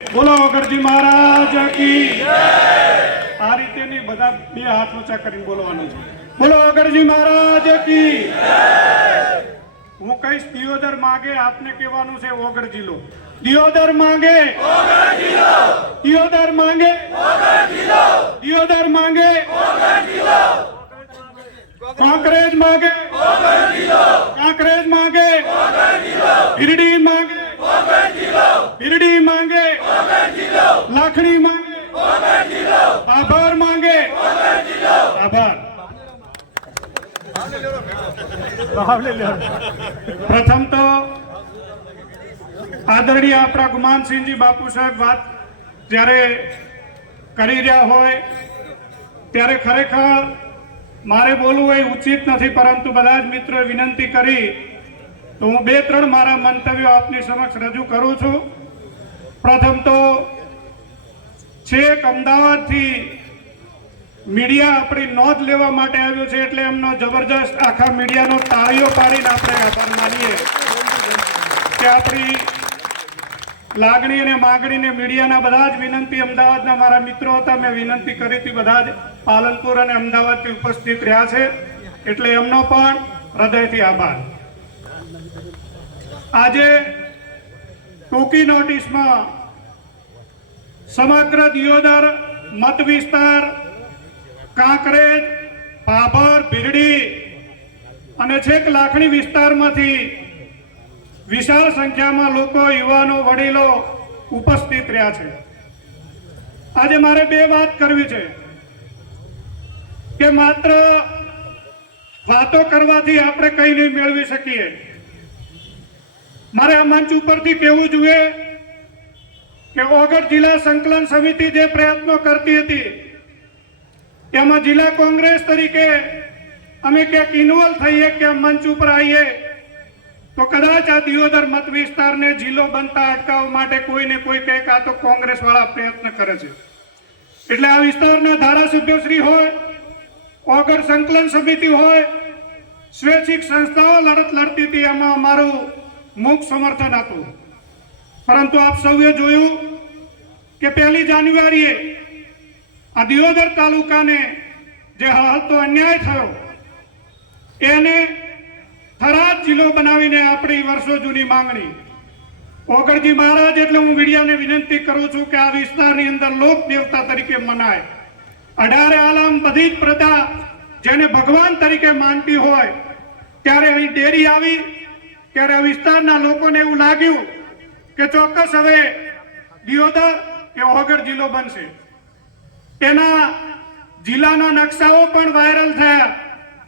બોલો ગઢજી મહારાજ કી આ રીતે ની બધા બે હાથ ઊંચા કરીને બોલવાનું છે। બોલો ગઢજી મહારાજ કી હું કઈશ દિયોદર માંગે આપને કહેવાનું છે ઓગળ જિલ્લો દિયોદર માંગે દિયોદર માંગે દિયોદર માંગે कांकरेज मांगे कांकरेज मांगे हिरडी मांगे हिरडी मांगे लाखड़ी मांगे आभार मांगे आभार प्रथम तो आदरणीय अपना गुमान सिंह जी बापू साहेब बात જ્યારે કરી રહ્યા હોય ત્યારે ખરેખર મારે બોલવું એ ઉચિત નથી, પરંતુ બધા જ મિત્રોએ વિનંતી કરી તો હું બે ત્રણ મારા મંતવ્યો આપની સમક્ષ રજૂ કરું છું। પ્રથમ તો છેક અમદાવાદથી મીડિયા આપણી નોંધ લેવા માટે આવ્યું છે, એટલે એમનો જબરજસ્ત આખા મીડિયાનો તાળીઓ પાડીને આપણે આભાર માનીએ કે આપણી લાગણી અને માગણીને મીડિયાના બધા જ વિનંતી અમદાવાદના મારા મિત્રો હતા, મેં વિનંતી કરી હતી, બધા જ પાલનપુર અને અમદાવાદથી ઉપસ્થિત રહ્યા છે, એટલે એમનો પણ હૃદયથી આભાર। આજે ટૂંકી નોટિસમાં સમગ્ર દિયોદર મત વિસ્તાર કાંકરેજ ભાભર ભીરડી અને છેક લાખણી વિસ્તારમાંથી વિશાળ સંખ્યામાં લોકો યુવાનો વડીલો ઉપસ્થિત રહ્યા છે। આજે મારે બે વાત કરવી છે કે માત્ર વાતો કરવાથી આપણે કંઈ નહીં મેળવી શકીએ। મારે આ મંચ ઉપરથી કહેવું જોઈએ કે ઓગળ જિલ્લા સંકલન સમિતિ જે પ્રયત્નો કરતી હતી એમાં જિલ્લા કોંગ્રેસ તરીકે અમે ક્યાંક ઇન્વોલ્વ થઈએ કે મંચ ઉપર આવીએ તો કદાચ આ દિયોદર મત વિસ્તારને જિલ્લો બનતા અટકાવવા માટે કોઈને કોઈ કંઈક આ તો કોંગ્રેસ વાળા પ્રયત્ન કરે છે, એટલે આ વિસ્તારના ધારાસભ્યશ્રી હોય, ઓગળ સંકલન સમિતિ હોય, સ્વૈચ્છિક સંસ્થાઓ લડત લડતી હતી, એમાં અમારું મુખ સમર્થન હતું। પરંતુ આપ સૌએ જોયું કે 1 જાન્યુઆરીએ આ દિયોદર તાલુકાને જે હાલતો અન્યાય થયો એને થરાદ જિલ્લો બનાવીને આપણી વર્ષો જૂની માંગણી ઓગળજી મહારાજ એટલે હું મીડિયાને વિનંતી કરું છું કે આ વિસ્તારની અંદર લોક દેવતા તરીકે મનાય। 18 આલમ બધી જ પ્રજા જેને ભગવાન તરીકે માનતી હોય ત્યારે અહીં ડેરી આવી ત્યારે આ વિસ્તારના લોકોને એવું લાગ્યું કે ચોક્કસ હવે દિયોદર એ ઓગળ જિલ્લો બનશે। એના જિલ્લાના નકશાઓ પણ વાયરલ થયા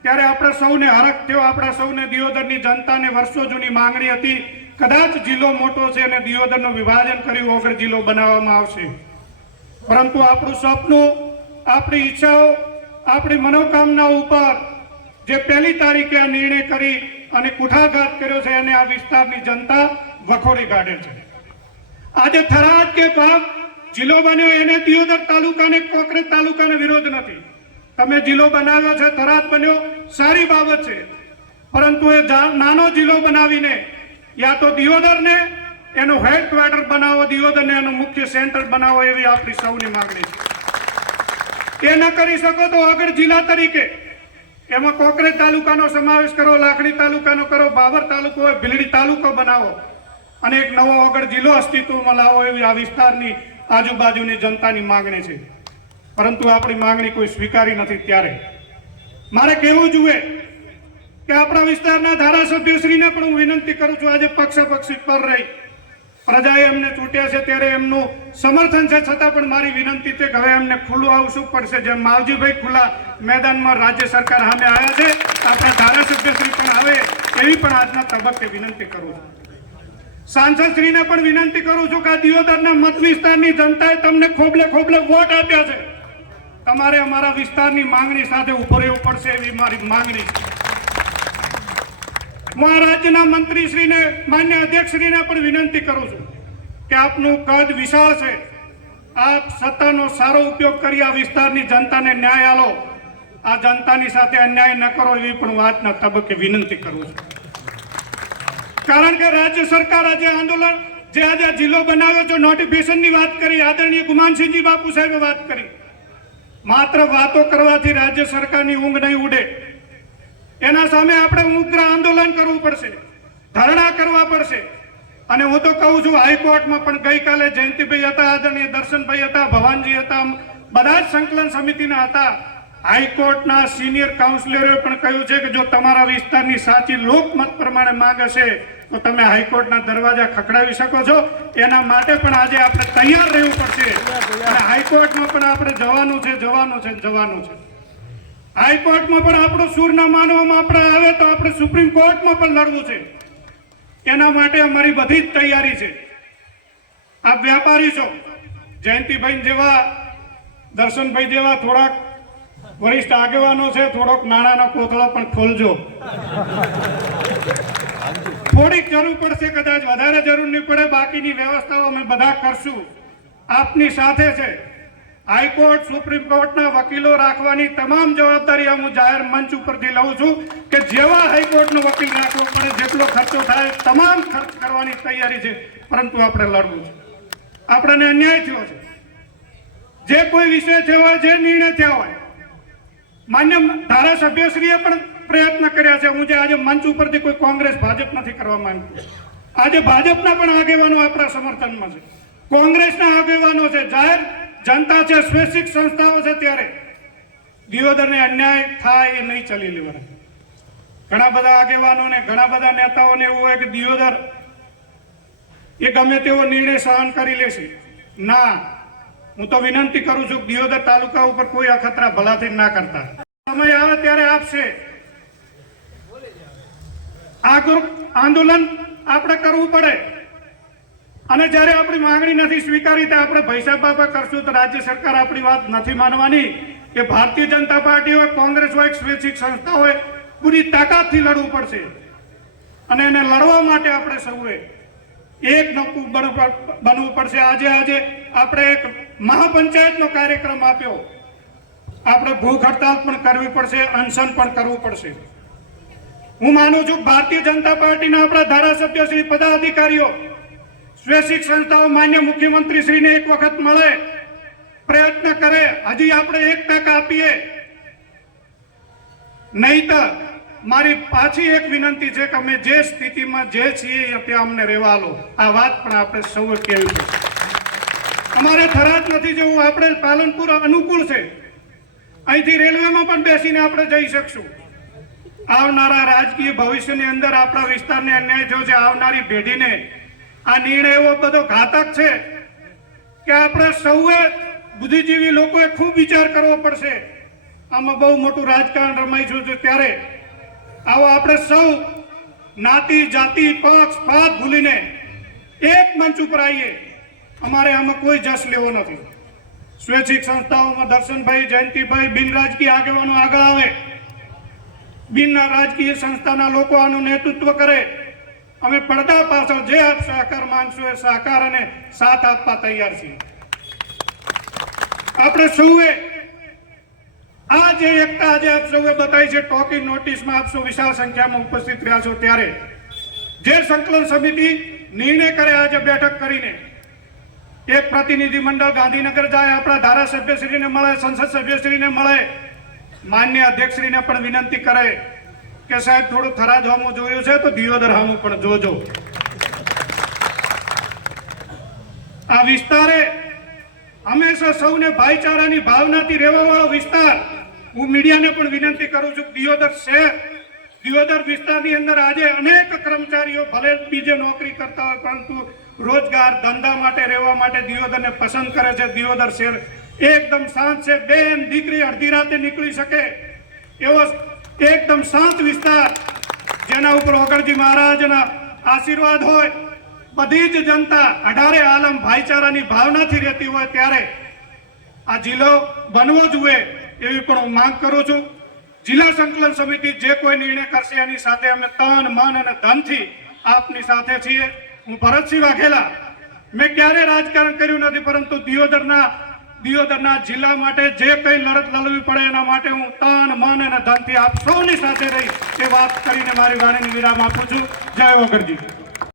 ત્યારે આપણે સૌને હરખ થયો, આપણા સૌને દિયોદરની જનતાને વર્ષો જૂની માંગણી હતી કદાચ જિલ્લો મોટો છે અને દિયોદરનું વિભાજન કરી ઓગળ જિલ્લો બનાવવામાં આવશે, પરંતુ આપણું સપનું, આપણી ઈચ્છાઓ, આપણી મનોકામનાઓ ઉપર જે 1 તારીખે આ નિર્ણય કરી અને કુઠાઘાત કર્યો છે એને આ વિસ્તારની જનતા વખોડી કાઢે છે। આજે થરાદ કે ભાગ જિલ્લો બન્યો એને દિયોદર તાલુકાને કોંકરેજ તાલુકાને વિરોધ નથી, તમે જિલ્લો બનાવ્યો છે, થરાદ બન્યો, સારી બાબત છે, પરંતુ એ નાનો જિલ્લો બનાવીને યા તો દિયોદરને એનું હેડક્વાર્ટર બનાવો, દિયોદરને એનું મુખ્ય સેન્ટર બનાવો, એવી આપણી સૌની માંગણી છે। એ ન કરી શકો તો આગળ જિલ્લા તરીકે એમાં કોંકરેજ તાલુકાનો સમાવેશ કરો, લાખણી તાલુકાનો કરો, ભાભર તાલુકો હોય, ભીલડી તાલુકો બનાવો અને એક નવો આગળ જિલ્લો અસ્તિત્વમાં લાવો, એવી આ વિસ્તારની આજુબાજુની જનતાની માંગણી છે, પરંતુ આપણી માંગણી કોઈ સ્વીકારી નથી। ત્યારે મારે કહેવું જોઈએ કે આપણા વિસ્તારના ધારાસભ્યશ્રીને પણ હું વિનંતી કરું છું, આજે પક્ષાપક્ષી પર રહી પ્રજાએ એમને ચૂંટ્યા છે ત્યારે એમનું સમર્થન છે, છતાં પણ મારી વિનંતી છે કે હવે એમને ખુલ્લું આવવું પડશે, જેમ માવજીભાઈ ખુલ્લા મેદાનમાં રાજ્ય સરકાર સામે આવ્યા છે, આપણા ધારાસભ્યશ્રી પણ આવે એવી પણ આજના તબક્કે વિનંતી કરું છું। સાંસદશ્રીને પણ વિનંતી કરું છું કે આ દિયોદરના મત વિસ્તારની જનતાએ તમને ખોબલે ખોબલે વોટ આપ્યા છે, તમારે અમારા વિસ્તારની માંગણી સાથે ઉભો રહેવું પડશે, એવી મારી માંગણી છે। હું આ રાજ્યના મંત્રીશ્રીને, માન્ય અધ્યક્ષશ્રીને પણ વિનંતી કરું છું કે આપનું કદ વિશાળ છે, આપ સત્તાનો સારો ઉપયોગ કરી આ વિસ્તારની જનતાને ન્યાય આલો, આ જનતાની સાથે અન્યાય ન કરો, એવી પણ વાતના તબક્કે વિનંતી કરું છું। કારણ કે રાજ્ય સરકાર આજે આંદોલન જે આજે જિલ્લો બનાવ્યો છો, નોટિફિકેશનની વાત કરી, આદરણીય ગુમાનસિંહજી બાપુ સાહેબે વાત કરી. માત્ર વાતો કરવાથી રાજ્ય સરકારની ઊંઘ નહીં ઉડે. એના સામે આપણે ઉગ્ર આંદોલન કરવું પડશે, ધરણા કરવા પડશે. અને હું તો કહું છું, હાઈકોર્ટમાં પણ ગઈકાલે જયંતિભાઈ હતા, આદરણીય દર્શનભાઈ હતા, ભવાનજી હતા, બધા જ સંકલન સમિતિના હતા. હાઈકોર્ટના સિનિયર કાઉન્સિલરોએ પણ કહ્યું છે કે જો તમારા વિસ્તારની સાચી લોકમત પ્રમાણે માંગ હશે તો તમે હાઈકોર્ટના દરવાજા ખખડાવી શકો છો. એના માટે પણ આજે આપણે તૈયાર રહેવું પડશે. અને હાઈકોર્ટમાં પણ આપણે જવાનું છે. હાઈકોર્ટમાં પણ આપણો સૂર ન માનવામાં આપણે આવે તો આપણે સુપ્રીમ કોર્ટમાં પણ લડવું છે. એના માટે અમારી બધી જ તૈયારી છે. આપ વ્યાપારી છો, જયંતિભાઈ જેવા, દર્શનભાઈ જેવા થોડાક વરિષ્ઠ આગેવાનો છે, થોડોક નાણાંનો કોથળો પણ ખોલજો. થોડીક જરૂર પડશે, કદાચ વધારે જરૂર નહીં પડે. બાકીની વ્યવસ્થાઓ અમે બધા કરશું, આપની સાથે છે. હાઈકોર્ટ, સુપ્રીમ કોર્ટના વકીલો રાખવાની તમામ જવાબદારી હું જાહેર મંચ ઉપરથી લઉં છું કે જેવા હાઈકોર્ટનો વકીલ રાખવો પડે, જેટલો ખર્ચો થાય તમામ ખર્ચ કરવાની તૈયારી છે. પરંતુ આપણે લડવું છે. આપણને અન્યાય થયો છે. જે કોઈ વિષય થયો હોય, જે નિર્ણય થયા હોય, માન્ય ધારાસભ્યશ્રીએ પણ પ્રયત્ન કર્યા છે. હું જે આજે મંચ ઉપરથી કોઈ કોંગ્રેસ ભાજપ નથી કરવા માંગતો. આજે ભાજપના પણ આગેવાનો આપણા સમર્થનમાં છે, કોંગ્રેસના આગેવાનો છે, જાહેર જનતા છે, સ્વૈચ્છિક સંસ્થાઓ છે. ત્યારે દિયોદરને અન્યાય થાય એ નહીં ચલી લેવાય. ઘણા બધા આગેવાનોને, ઘણા બધા નેતાઓને એવું હોય કે દિયોદર એ ગમે તેવો નિર્ણય સહન કરી લેશે. ના, હું તો વિનંતી કરું છું કે દિયોદર તાલુકા ઉપર કોઈ અખતરા ભલાથી ના કરતા. સમય આવે ત્યારે આપશે. આંદોલન આપણે કરવું પડે. અને જ્યારે આપણી માંગણી નથી સ્વીકારી તો આપણે ભૈસાબાબા કરશું તો રાજ્ય સરકાર આપણી વાત નથી માનવાની. કે ભારતીય જનતા પાર્ટી હોય, કોંગ્રેસ હોય, સ્વૈચ્છિક સંસ્થા હોય, પૂરી તાકાતથી લડવું પડશે. અને એને લડવા માટે આપણે સૌએ એક નવું બનવું પડશે. આજે આપણે એક મહાપંચાયતનો કાર્યક્રમ આપ્યો. આપણે ભૂખ હડતાલ પણ કરવી પડશે, અનશન પણ કરવું પડશે. હું માનું છું ભારતીય જનતા પાર્ટીના આપણા ધારાસભ્ય શ્રી, પદાધિકારીઓ, સ્વૈચ્છિક સંસ્થાઓ માન્ય મુખ્યમંત્રી શ્રીને એક વખત મળે, પ્રયત્ન કરે. હજી આપણે 1% આપીએ. નહીં તો મારી પાછી એક વિનંતી છે કે અમે જે સ્થિતિમાં જે છીએ ત્યાં અમને રહેવા લો. આ વાત પણ આપણે સૌએ કહેવી પડશે. અમારે થરાદ નથી જવું, આપણે પાલનપુર અનુકૂળ છે. અહીંથી રેલવેમાં પણ બેસીને આપણે જઈ શકશું. આવનારા રાજકીય ભવિષ્યની અંદર આપણા વિસ્તારને અન્યાય થયો છે. આવનારી પેઢીને આ નિર્ણય એવો બધો ઘાતક છે કે આપણે સૌએ, બુદ્ધિજીવી લોકોએ ખૂબ વિચાર કરવો પડશે. આમાં બહુ મોટું રાજકારણ રમાઈ છે. ત્યારે આવો આપણે સૌ જ્ઞાતિ, જાતિ, પક્ષ, પાત ભૂલીને એક મંચ ઉપર આવીએ. અમારે આમાં કોઈ જશ લેવો નથી. સ્વૈચ્છિક સંસ્થાઓમાં દર્શનભાઈ, જયંતિભાઈ, બિન રાજકીય આગેવાનો આગળ આવે. બિન રાજકીય સંસ્થાના લોકો આનું નેતૃત્વ કરે. અમે પડદા પાછળ જે આપ સહકાર માંગશો એ સહકાર અને સાથ આપવા તૈયાર છીએ. આપણે સૌએ આ જે એકતા આજે આપ સૌએ બતાવી છે, ટોકિંગ નોટિસમાં આપ સૌ વિશાળ સંખ્યામાં ઉપસ્થિત રહ્યા છો. ત્યારે જે સંકલન સમિતિ નિર્ણય કરે, આજે બેઠક કરીને એક પ્રતિનિધિ મંડળ ગાંધીનગર જાય, આપણા ધારાસભ્યશ્રીને મળે, સંસદ સભ્યશ્રીને મળે, માન્ય અધ્યક્ષશ્રીને પણ વિનંતી કરે કે સાહેબ થોડું થરાદ હામું જોયું છે તો દિયોદર હામું પણ જોજો. આ વિસ્તારે હંમેશા સૌને ભાઈચારાની ભાવનાથી રહેવા વાળો વિસ્તાર. હું મીડિયાને પણ વિનંતી કરું છું, દિયોદર શહેર, દિયોદર વિસ્તારની અંદર આજે અનેક કર્મચારીઓ ભલે બીજે નોકરી કરતા હોય પરંતુ રોજગાર, ધંધા માટે, રહેવા માટે દિયોદરને પસંદ કરે છે. દિયોદર શહેર એકદમ શાંત છે. બેન દીકરી અડધી રાતે નીકળી શકે એવો એકદમ શાંત વિસ્તાર, જેના ઉપર ઓગણજી મહારાજના આશીર્વાદ હોય. બધી જ જનતા 18 આલમ ભાઈચારાની ભાવનાથી રહેતી હોય. ત્યારે આ જિલ્લો બનવો જોઈએ એવી પણ હું માંગ કરું છું. જિલ્લા સંકલન સમિતિ જે કોઈ નિર્ણય કરશે એની સાથે અમે તન, મન અને ધનથી આપની સાથે છીએ. હું ભરતસિંહ વાઘેલા, મેં ક્યારે રાજકારણ કર્યું નથી, પરંતુ દિયોદરના જિલ્લા માટે જે કઈ લડત લડવી પડે એના માટે હું તન, મન અને ધનથી આપ સૌની સાથે રહી એ વાત કરીને મારી વાણીને વિરામ આપું છું. જય ઓગણજી.